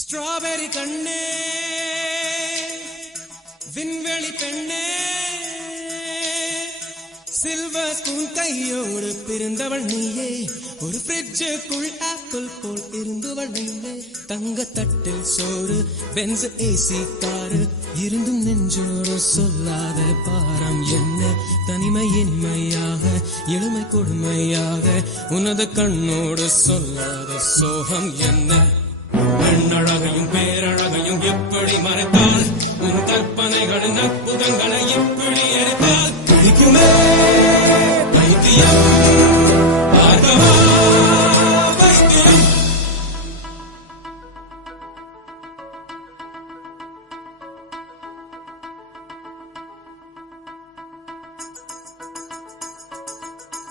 strawberry கண்ணே விண்வெளி பெண்ணே சில்வர் ஸ்பூன் கையோடு பிறந்தவள் நீயே ஒரு ஃப்ரிட்ஜுக்குள் ஆப்பிள் போல் இருந்தவள் நீயே தங்க தட்டில் சோறு பென்ஸ் ஏசி காரு இருந்தும் நெஞ்சோடு சொல்லாத பாரம் என்ன தனிமை இனிமையாக எளிமை கொடுமையாக உனது கண்ணோடு சொல்லாத சோகம் என்ன பெண்ணழகையும் பேரழகையும் எப்படி மறைத்தால் உன் கற்பனைகளின் அற்புதங்களை எப்படி எரித்தால் கிடைக்குமே பைத்தியம்